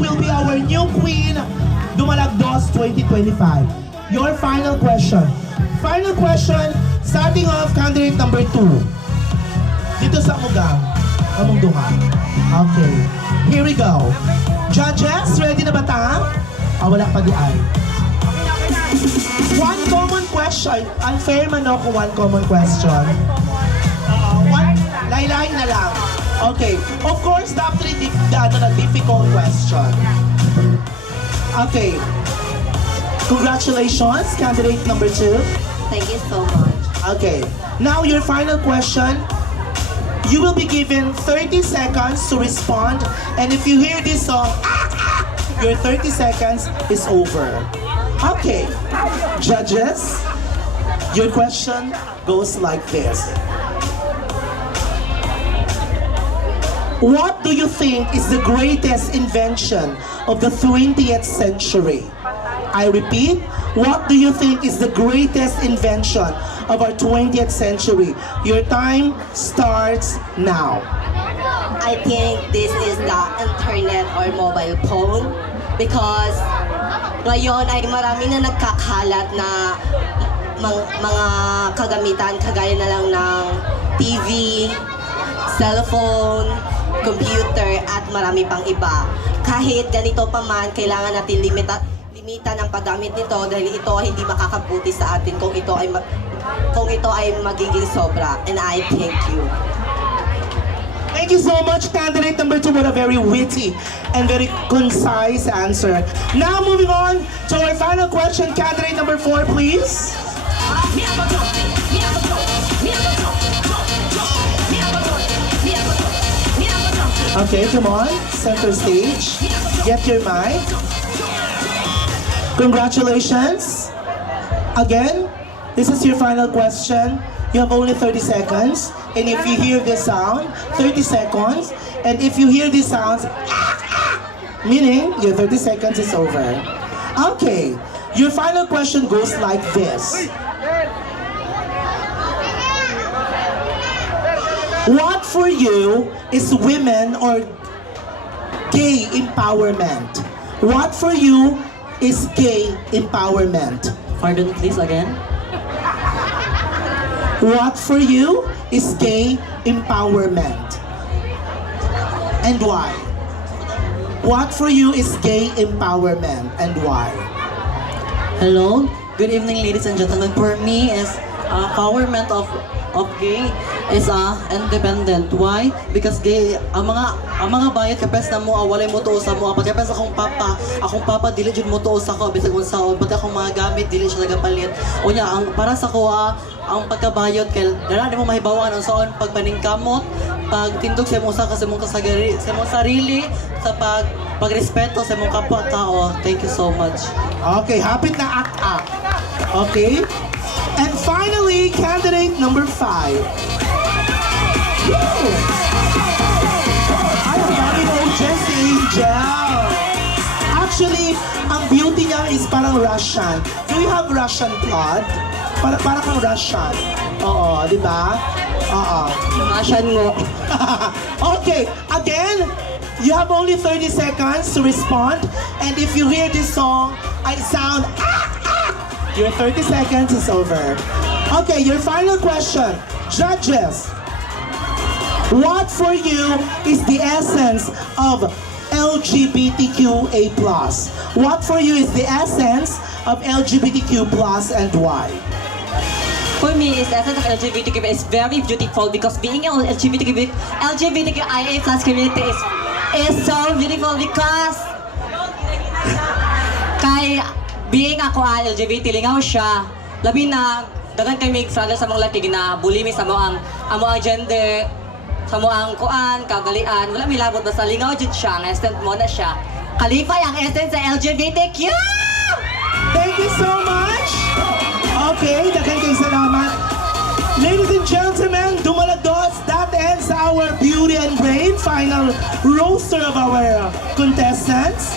will be our new queen, Dumalagdos 2025. Your final question. Final question, starting off candidate number 2. Dito sa Mugang. Among Dunga. Okay. Here we go. Judges, ready na ba ta? Wala pa di ay. One common question. Unfair man ako one common question. Laylay na lang. Okay. Of course, top 3 difficult question. Okay. Congratulations, candidate number 2. Thank you so much. Okay. Now your final question. You will be given 30 seconds to respond, and if you hear this song, your 30 seconds is over. Okay. Judges, your question goes like this. What do you think is the greatest invention of the 20th century? I repeat, what do you think is the greatest invention of our 20th century? Your time starts now. I think this is the internet or mobile phone because ngayon ay marami na nagkakalat na mga kagamitan kagaya na lang ng TV, cellphone, computer at marami pang iba. Kahit ganito pa man, kailangan natin limitan ang paggamit nito dahil ito ay hindi makakabuti sa atin kung ito ay magiging sobra. And I thank you. Thank you so much, candidate number 2. What a very witty and very concise answer. Now moving on to our final question, candidate number 4, please. Okay, come on, center stage. Get your mic. Congratulations. Again, this is your final question. You have only 30 seconds. And if you hear this sound, 30 seconds. And if you hear these sounds, meaning your 30 seconds is over. Okay, your final question goes like this. What for you is women or gay empowerment? What for you is gay empowerment? Pardon, please, again? What for you is gay empowerment? And why? What for you is gay empowerment and why? Hello, good evening, ladies and gentlemen. For me, is empowerment of gay is independent. Why? Because gay, ang mga bayad kapes na mo, walay mo tuos sa mo. Pagkapes akong papa, dili jud mo tuos ako, bisag unsaon, pati akong mga gamit, dili siya nagapalit. O niya, para sa ko, ang pagkabayot, kay dala di mo mahibawan ang saon, pagpaningkamot, pagtindog sa imong sa imong sarili, sa pagrespeto sa imong kapwa-tao. Thank you so much. Okay, hapit na act. Okay? And finally, candidate number 5. Ay, ang daming OJs si Angel. Actually, ang beauty niya is parang Russian. Do you have Russian blood? Para kang Russian. Oo, di ba? Oo. Russian mo. Okay, again, you have only 30 seconds to respond. And if you hear this song, I sound your 30 seconds is over. Okay, your final question. Judges, what for you is the essence of LGBTQA+? What for you is the essence of LGBTQ+ and why? For me, the essence of LGBTQ is very beautiful because being an LGBTQIA+ community is so beautiful because kay being ako LGBT, lingaw siya. Labi na, dagan kami sa mga laki na bulimi sa mga ang gender, sa mga kuan, kagalian. Wala may labot basta lingaw jud siya, ang essence mo na siya. Kalipay ang essence sa LGBTQ! Thank you so much! Okay, dagan kayo salamat. Ladies and gentlemen, Dumalagdos, that ends our Beauty and Brain final roster of our contestants.